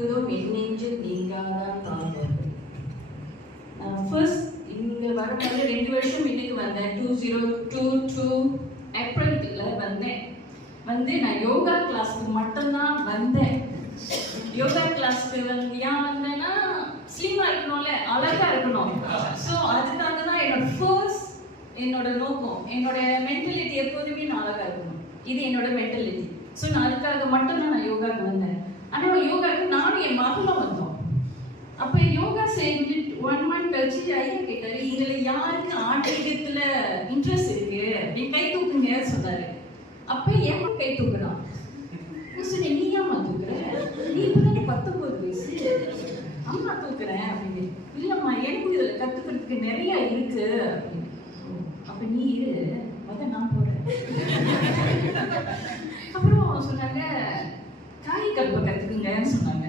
நெஞ்சு நீங்காதான் காதல். ஃபர்ஸ்ட் இங்கே வரும்போது 2 வருஷம் இன்னைக்கு வந்தேன். 2022 ஏப்ரல்ல வந்தேன். நான் யோகா கிளாஸ்க்கு மட்டும்தான் வந்தேன். யோகா கிளாஸ்க்கு ஏன் வந்தேன்னா ஸ்லிம்மா இருக்கணும்ல, அழகா இருக்கணும். ஸோ அதுக்காக தான் என்னோட நோக்கம், என்னோட மென்டாலிட்டி எப்போதுமே நான் அழகா இருக்கணும். இது என்னோட மென்டாலிட்டி. ஸோ நான் அதுக்காக மட்டும்தான் நான் யோகாவுக்கு வந்தேன். ஆனால் யோகாவுக்கு நானும் என் மகளும் வந்தோம். அப்போ யோகா செஞ்சு 1 மந்த் கழிச்சு ஐயா கேட்டாரு, இதில் யாருக்கு ஆன்மீகத்தில் இன்ட்ரெஸ்ட் இருக்கு, நீ கை தூக்குங்க சொன்னாரு. அப்போ ஏன் கை தூக்குறான் சொன்னேன், நீ ஏமா தூக்குற, நீ இப்போதான் 19 வயசு, அம்மா தூக்குறேன் அப்படின்னு. இல்லைம்மா எனக்கு இதில் கற்றுக்கிறதுக்கு நிறையா இருக்கு அப்படின்னு. அப்போ நீ இரு, நான் போகிறேன். அப்புறம் சொன்னாங்க, காய் கல்ப கற்றுக்குங்கன்னு சொன்னாங்க.